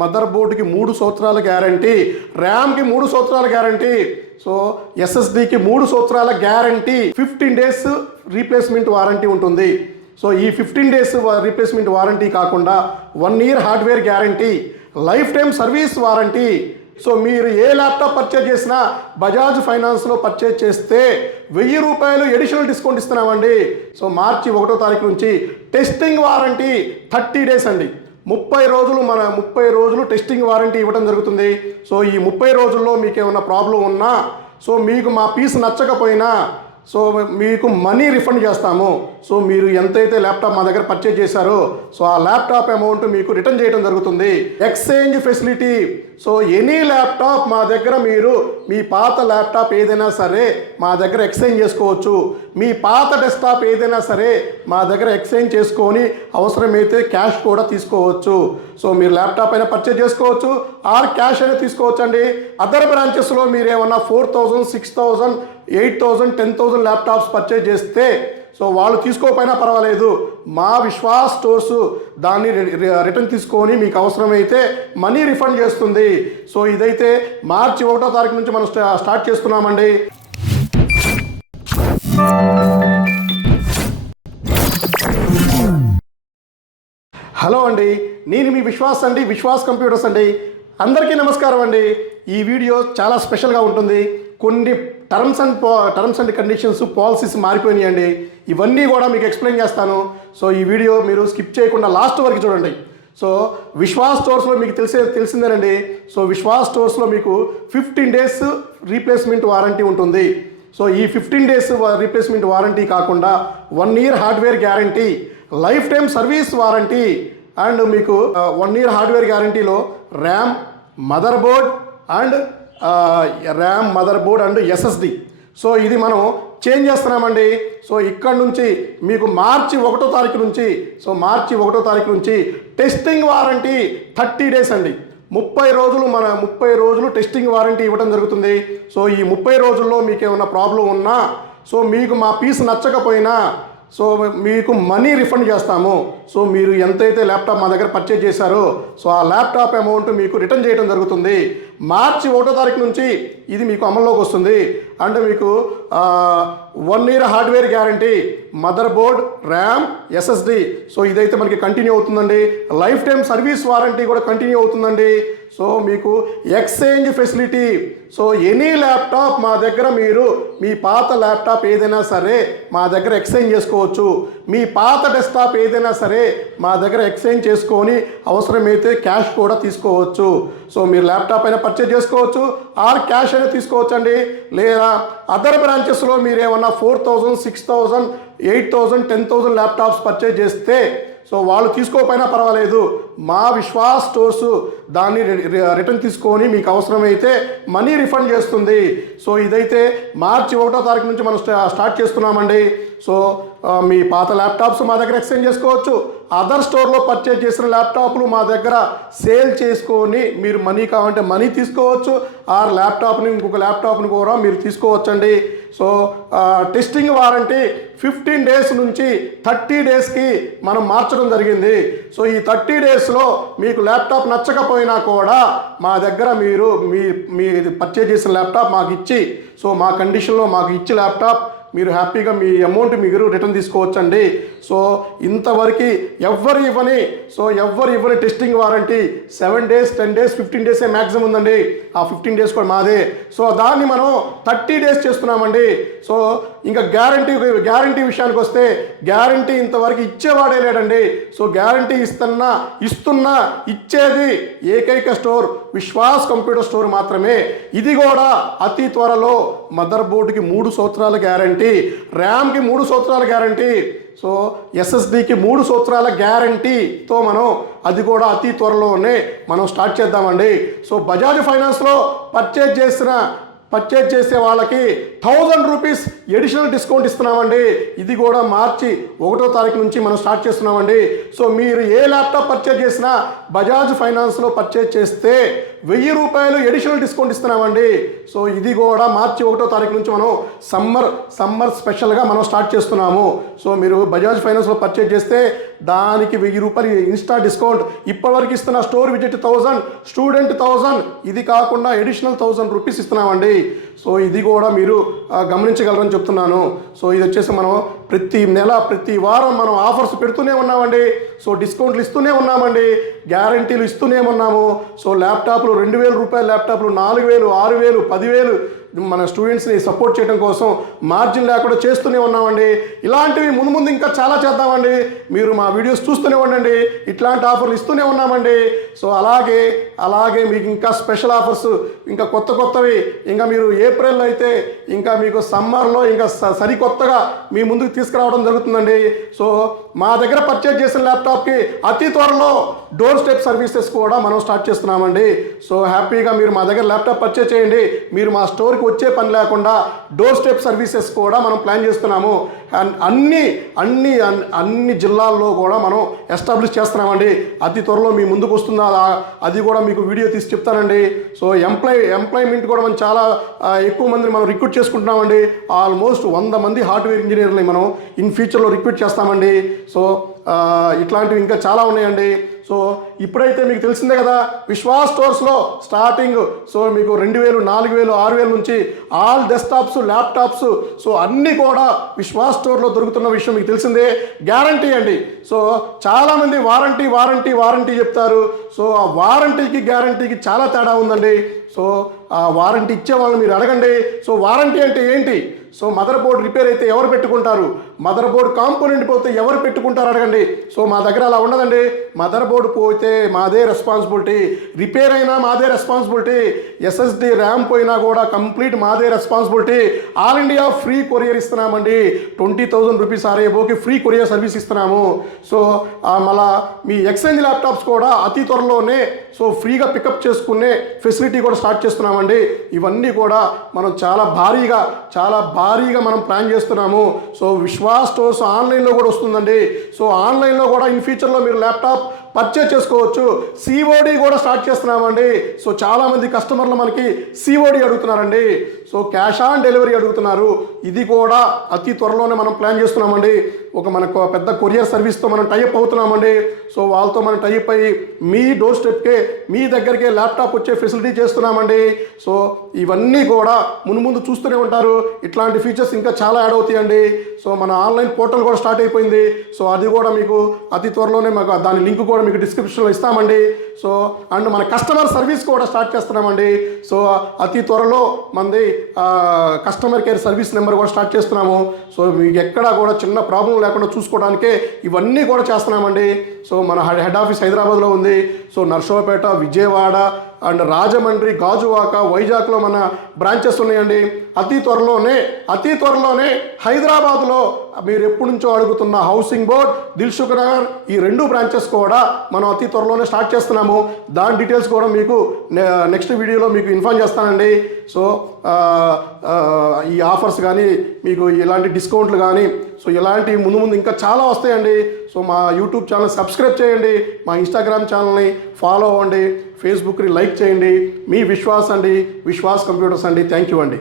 Mother బోర్డుకి 3 సంవత్సరాల guarantee, ర్యామ్కి 3 సంవత్సరాల గ్యారంటీ, సో ఎస్ఎస్డికి 3 సంవత్సరాల గ్యారంటీ, 15 డేస్ రీప్లేస్మెంట్ వారంటీ ఉంటుంది. సో ఈ 15 డేస్ రీప్లేస్మెంట్ వారంటీ కాకుండా 1 year hardware guarantee, life time service warranty. So మీరు ఏ ల్యాప్టాప్ పర్చేజ్ చేసినా బజాజ్ ఫైనాన్స్లో పర్చేజ్ చేస్తే 1000 రూపాయలు ఎడిషనల్ డిస్కౌంట్ ఇస్తున్నామండి. సో మార్చి 1వ తారీఖు నుంచి టెస్టింగ్ వారంటీ 30 డేస్ అండి. 30 రోజులు టెస్టింగ్ వారంటీ ఇవ్వడం జరుగుతుంది. సో ఈ 30 రోజుల్లో మీకు ఏమైనా ప్రాబ్లం ఉన్నా, సో మీకు మా పీస్ నచ్చకపోయినా, సో మీకు మనీ రిఫండ్ చేస్తాము. సో మీరు ఎంతైతే ల్యాప్టాప్ మా దగ్గర పర్చేజ్ చేశారో సో ఆ ల్యాప్టాప్ అమౌంట్ మీకు రిటర్న్ చేయడం జరుగుతుంది. Exchange facility, so any laptop మా దగ్గర మీరు మీ పాత ల్యాప్టాప్ ఏదైనా సరే మా దగ్గర ఎక్స్చేంజ్ చేసుకోవచ్చు. మీ పాత డెస్క్టాప్ ఏదైనా సరే మా దగ్గర ఎక్స్చేంజ్ చేసుకొని అవసరమైతే క్యాష్ కూడా తీసుకోవచ్చు. సో మీరు ల్యాప్టాప్ అయినా పర్చేజ్ చేసుకోవచ్చు ఆర్ క్యాష్ అయినా తీసుకోవచ్చు అండి. అదర్ బ్రాంచెస్లో మీరు ఏమన్నా 4000, 6000, 8000, 10,000 ల్యాప్టాప్స్ పర్చేజ్ చేస్తే సో వాళ్ళు తీసుకోకపోయినా పర్వాలేదు, మా విశ్వాస్ స్టోర్స్ దాన్ని రిటర్న్ తీసుకొని మీకు అవసరమైతే మనీ రిఫండ్ చేస్తుంది. సో ఇదైతే మార్చి 1వ తారీఖు నుంచి మనం స్టార్ట్ చేస్తున్నామండి. హలో అండి, నేను మీ విశ్వాస్ అండి, విశ్వాస్ కంప్యూటర్స్ అండి. అందరికీ నమస్కారం అండి. ఈ వీడియో చాలా స్పెషల్గా ఉంటుంది. కొన్ని టర్మ్స్ అండ్ కండిషన్స్, పాలసీస్ మారిపోయినాయండి. ఇవన్నీ కూడా మీకు ఎక్స్ప్లెయిన్ చేస్తాను. సో ఈ వీడియో మీరు స్కిప్ చేయకుండా లాస్ట్ వరకు చూడండి. సో విశ్వాస్ స్టోర్స్లో మీకు తెలిసిందేనండి. సో విశ్వాస్ స్టోర్స్లో మీకు 15 డేస్ రీప్లేస్మెంట్ వారంటీ ఉంటుంది. సో ఈ 15 డేస్ రీప్లేస్మెంట్ వారంటీ కాకుండా 1 year hardware guarantee, life time service warranty and మీకు 1 ఇయర్ హార్డ్వేర్ గ్యారంటీలో RAM, motherboard and SSD. So ఇది మనం చేంజ్ చేస్తున్నామండి. సో ఇక్కడ నుంచి మీకు మార్చి 1వ తారీఖు నుంచి టెస్టింగ్ వారంటీ 30 డేస్ అండి. 30 రోజులు టెస్టింగ్ వారంటీ ఇవ్వడం జరుగుతుంది. సో ఈ 30 రోజుల్లో మీకు ఏమైనా ప్రాబ్లం ఉన్నా, సో మీకు మా పీస్ నచ్చకపోయినా సో మీకు మనీ రిఫండ్ చేస్తాము. సో మీరు ఎంతైతే ల్యాప్టాప్ మా దగ్గర పర్చేజ్ చేశారో సో ఆ ల్యాప్టాప్ అమౌంట్ మీకు రిటర్న్ చేయడం జరుగుతుంది. మార్చి 1వ తారీఖు నుంచి ఇది మీకు అమల్లోకి వస్తుంది. అంటే మీకు 1 year hardware guarantee, mother board, RAM, SSD. So ఇదైతే మనకి కంటిన్యూ అవుతుందండి. లైఫ్ టైం సర్వీస్ వారంటీ కూడా కంటిన్యూ అవుతుందండి. సో మీకు exchange facility, so any laptop మా దగ్గర మీరు మీ పాత ల్యాప్టాప్ ఏదైనా సరే మా దగ్గర ఎక్స్చేంజ్ చేసుకోవచ్చు. మీ పాత డెస్క్టాప్ ఏదైనా సరే మా దగ్గర ఎక్స్చేంజ్ చేసుకొని అవసరమైతే క్యాష్ కూడా తీసుకోవచ్చు. సో మీరు ల్యాప్టాప్ అయినా పర్చేజ్ చేసుకోవచ్చు ఆర్ క్యాష్ అయినా తీసుకోవచ్చు అండి. లేదా అదర్ బ్రాంచెస్లో మీరు ఏమన్నా 4000, 6000, 8000, 10,000 ల్యాప్టాప్స్ పర్చేజ్ చేస్తే సో వాళ్ళు తీసుకోకపోయినా పర్వాలేదు, మా విశ్వాస్ స్టోర్స్ దాన్ని రిటర్న్ తీసుకొని మీకు అవసరమైతే మనీ రిఫండ్ చేస్తుంది. సో ఇదైతే మార్చి 1వ తారీఖు నుంచి మనం స్టార్ట్ చేస్తున్నామండి. సో మీ పాత ల్యాప్టాప్స్ మా దగ్గర ఎక్స్చేంజ్ చేసుకోవచ్చు. అదర్ స్టోర్లో పర్చేజ్ చేసిన ల్యాప్టాప్లు మా దగ్గర సేల్ చేసుకొని మీరు మనీ కావాలంటే మనీ తీసుకోవచ్చు ఆర్ ల్యాప్టాప్ని ఇంకొక ల్యాప్టాప్ని కూడా మీరు తీసుకోవచ్చండి. సో టెస్టింగ్ వారంటీ 15 డేస్ నుంచి 30 డేస్కి మనం మార్చడం జరిగింది. సో ఈ 30 డేస్లో మీకు ల్యాప్టాప్ నచ్చకపోయినా కూడా మా దగ్గర మీరు మీ పర్చేజ్ చేసిన ల్యాప్టాప్ మాకు ఇచ్చి, సో మా కండిషన్లో మాకు ఇచ్చి ల్యాప్టాప్ మీరు హ్యాపీగా మీ అమౌంట్ మీరు రిటర్న్ తీసుకోవచ్చండి. సో ఇంతవరకు ఎవ్వరు ఇవ్వని టెస్టింగ్ వారంటీ 7 డేస్, 10 డేస్, 15 డేసే మ్యాక్సిమం ఉందండి. ఆ 15 డేస్ కూడా మాదే. సో దాన్ని మనం 30 డేస్ చేస్తున్నామండి. సో ఇంకా గ్యారంటీ విషయానికి వస్తే గ్యారంటీ ఇంతవరకు ఇచ్చేవాడే లేడండి. సో గ్యారంటీ ఇచ్చేది ఏకైక స్టోర్ విశ్వాస్ కంప్యూటర్ స్టోర్ మాత్రమే. ఇది కూడా అతి త్వరలో మదర్ బోర్డుకి 3 సంవత్సరాల గ్యారంటీ, ర్యామ్కి 3 సంవత్సరాల గ్యారంటీ, సో ఎస్ఎస్డికి 3 సంవత్సరాల గ్యారంటీతో మనం అది కూడా అతి త్వరలోనే మనం స్టార్ట్ చేద్దామండి. సో బజాజ్ ఫైనాన్స్లో పర్చేజ్ చేసే వాళ్ళకి రూపీస్ ఎడిషనల్ డిస్కౌంట్ ఇస్తున్నామండి. ఇది కూడా మార్చి 1వ తారీఖు నుంచి మనం స్టార్ట్ చేస్తున్నామండి. సో మీరు ఏ ల్యాప్టాప్ పర్చేజ్ చేసినా బజాజ్ ఫైనాన్స్లో పర్చేజ్ చేస్తే 1000 రూపాయలు ఎడిషనల్ డిస్కౌంట్ ఇస్తున్నామండి. సో ఇది కూడా మార్చి 1వ తారీఖు నుంచి మనం సమ్మర్ స్పెషల్గా మనం స్టార్ట్ చేస్తున్నాము. సో మీరు బజాజ్ ఫైనాన్స్లో పర్చేజ్ చేస్తే దానికి 1000 రూపాయలు ఇన్స్టా డిస్కౌంట్. ఇప్పటివరకు ఇస్తున్న స్టోర్ విజిట్ 1000, స్టూడెంట్ 1000, ఇది కాకుండా ఎడిషనల్ 1000 రూపీస్ ఇస్తున్నామండి. సో ఇది కూడా మీరు గమనించగలరని చెప్తున్నాను. సో ఇది వచ్చేసి మనం ప్రతి నెల ప్రతి వారం మనం ఆఫర్స్ పెడుతూనే ఉన్నామండి. సో డిస్కౌంట్లు ఇస్తూనే ఉన్నామండి, గ్యారంటీలు ఇస్తూనే ఉన్నాము. సో ల్యాప్టాప్లు 2000 రూపాయల ల్యాప్టాప్లు 4000, 6000, 10,000 మన స్టూడెంట్స్ని సపోర్ట్ చేయడం కోసం మార్జిన్ లేకుండా చేస్తూనే ఉన్నామండి. ఇలాంటివి ముందు ఇంకా చాలా చేద్దామండి. మీరు మా వీడియోస్ చూస్తూనే ఉండండి, ఇట్లాంటి ఆఫర్లు ఇస్తూనే ఉన్నామండి. సో అలాగే మీకు ఇంకా స్పెషల్ ఆఫర్స్ ఇంకా కొత్తవి ఇంకా మీరు ఏప్రిల్ అయితే ఇంకా మీకు సమ్మర్లో ఇంకా సరికొత్తగా మీ ముందుకు తీసుకురావడం జరుగుతుందండి. సో మా దగ్గర పర్చేజ్ చేసిన ల్యాప్టాప్కి అతి త్వరలో డోర్ స్టెప్ సర్వీసెస్ కూడా మనం స్టార్ట్ చేస్తున్నామండి. సో హ్యాపీగా మీరు మా దగ్గర ల్యాప్టాప్ పర్చేజ్ చేయండి. మీరు మా స్టోర్కి వచ్చే పని లేకుండా డోర్ స్టెప్ సర్వీసెస్ కూడా మనం ప్లాన్ చేస్తున్నాము. అన్ని జిల్లాల్లో కూడా మనం ఎస్టాబ్లిష్ చేస్తున్నామండి. అతి త్వరలో మీ ముందుకు వస్తుందా అది కూడా మీకు వీడియో తీసి చెప్తానండి. సో ఎంప్లాయ్మెంట్ కూడా మనం చాలా ఎక్కువ మందిని మనం రిక్రూట్ చేసుకుంటున్నామండి. ఆల్మోస్ట్ 100 మంది హార్డ్వేర్ ఇంజనీర్ని మనం ఇన్ ఫ్యూచర్లో రిక్రూట్ చేస్తామండి. సో ఇట్లాంటివి ఇంకా చాలా ఉన్నాయండి. సో ఇప్పుడైతే మీకు తెలిసిందే కదా, విశ్వాస్ స్టోర్స్లో స్టార్టింగ్ సో మీకు 2000, 4000, 6000 నుంచి ఆల్ డెస్క్టాప్స్, ల్యాప్టాప్స్ సో అన్నీ కూడా విశ్వాస్ స్టోర్లో దొరుకుతున్న విషయం మీకు తెలిసిందే. గ్యారంటీ అండి. సో చాలామంది వారంటీ చెప్తారు. సో ఆ వారంటీకి గ్యారంటీకి చాలా తేడా ఉందండి. సో ఆ వారంటీ ఇచ్చే వాళ్ళని మీరు అడగండి. సో వారంటీ అంటే ఏంటి? సో మదర్ బోర్డ్ రిపేర్ అయితే ఎవరు పెట్టుకుంటారు? మదర్ బోర్డ్ కాంపోనెంట్ పోతే ఎవరు పెట్టుకుంటారు అడగండి. సో మా దగ్గర అలా ఉండదండి. మదర్ బోర్డు పోతే మాదే రెస్పాన్సిబిలిటీ, రిపేర్ అయినా మాదే రెస్పాన్సిబిలిటీ, SSD ర్యామ్ పోయినా కూడా కంప్లీట్ మాదే responsibility. All India free courier ఇస్తున్నామండి. 20,000 రూపీస్ RABOకి ఫ్రీ కొరియర్ సర్వీస్ ఇస్తున్నాము. సో మళ్ళా మీ ఎక్స్చేంజ్ ల్యాప్టాప్స్ కూడా అతి త్వరలోనే సో ఫ్రీగా పికప్ చేసుకునే ఫెసిలిటీ కూడా స్టార్ట్ చేస్తున్నామండి. ఇవన్నీ కూడా మనం చాలా భారీగా మనం ప్లాన్ చేస్తున్నాము. సో విశ్వాస్ స్టోర్స్ ఆన్లైన్లో కూడా వస్తుందండి. సో ఆన్లైన్లో కూడా ఇన్ ఫ్యూచర్లో మీరు ల్యాప్టాప్ పర్చేజ్ చేసుకోవచ్చు. COD కూడా స్టార్ట్ చేస్తున్నామండి. సో చాలామంది కస్టమర్లు మనకి COD అడుగుతున్నారండి. సో క్యాష్ ఆన్ డెలివరీ అడుగుతున్నారు. ఇది కూడా అతి త్వరలోనే మనం ప్లాన్ చేస్తున్నామండి. మనకు పెద్ద కొరియర్ సర్వీస్తో మనం టైప్ అవుతున్నామండి. సో వాళ్ళతో మనం టైప్ అయ్యి మీ డోర్ స్టెప్కే మీ దగ్గరికే ల్యాప్టాప్ వచ్చే ఫెసిలిటీ చేస్తున్నామండి. సో ఇవన్నీ కూడా ముందు చూస్తూనే ఉంటారు. ఇట్లాంటి ఫీచర్స్ ఇంకా చాలా యాడ్ అవుతాయండి. సో మన ఆన్లైన్ పోర్టల్ కూడా స్టార్ట్ అయిపోయింది. సో అది కూడా మీకు అతి త్వరలోనే మాకు దాని లింక్ కూడా మీకు డిస్క్రిప్షన్లో ఇస్తామండి. సో అండ్ మన కస్టమర్ సర్వీస్ కూడా స్టార్ట్ చేస్తున్నామండి. సో అతి త్వరలో మనది కస్టమర్ కేర్ సర్వీస్ నెంబర్ కూడా స్టార్ట్ చేస్తున్నాము. సో మీకు ఎక్కడా కూడా చిన్న ప్రాబ్లం లేకుండా చూసుకోవడానికే ఇవన్నీ కూడా చేస్తున్నామండి. సో మన హెడ్ ఆఫీస్ హైదరాబాద్లో ఉంది. సో నర్సరావుపేట, విజయవాడ అండ్ రాజమండ్రి, గాజువాక, వైజాగ్లో మన బ్రాంచెస్ ఉన్నాయండి. అతి త్వరలోనే హైదరాబాద్లో మీరు ఎప్పటి నుంచో అడుగుతున్న హౌసింగ్ బోర్డ్, దిల్సుఖ్ నగర్ ఈ 2 బ్రాంచెస్ కూడా మనం అతి త్వరలోనే స్టార్ట్ చేస్తున్నాము. దాని డీటెయిల్స్ కూడా మీకు నెక్స్ట్ వీడియోలో మీకు ఇన్ఫార్మ్ చేస్తానండి. సో ఈ ఆఫర్స్ కానీ మీకు ఇలాంటి డిస్కౌంట్లు కానీ సో ఇలాంటి ముందు ఇంకా చాలా వస్తాయండి. సో మా యూట్యూబ్ ఛానల్ సబ్స్క్రైబ్ చేయండి, మా ఇన్స్టాగ్రామ్ ఛానల్ని ఫాలో అవ్వండి, ఫేస్బుక్ని లైక్ చేయండి. మీ విశ్వాస్ కంప్యూటర్స్ అండి. థ్యాంక్ యూ అండి.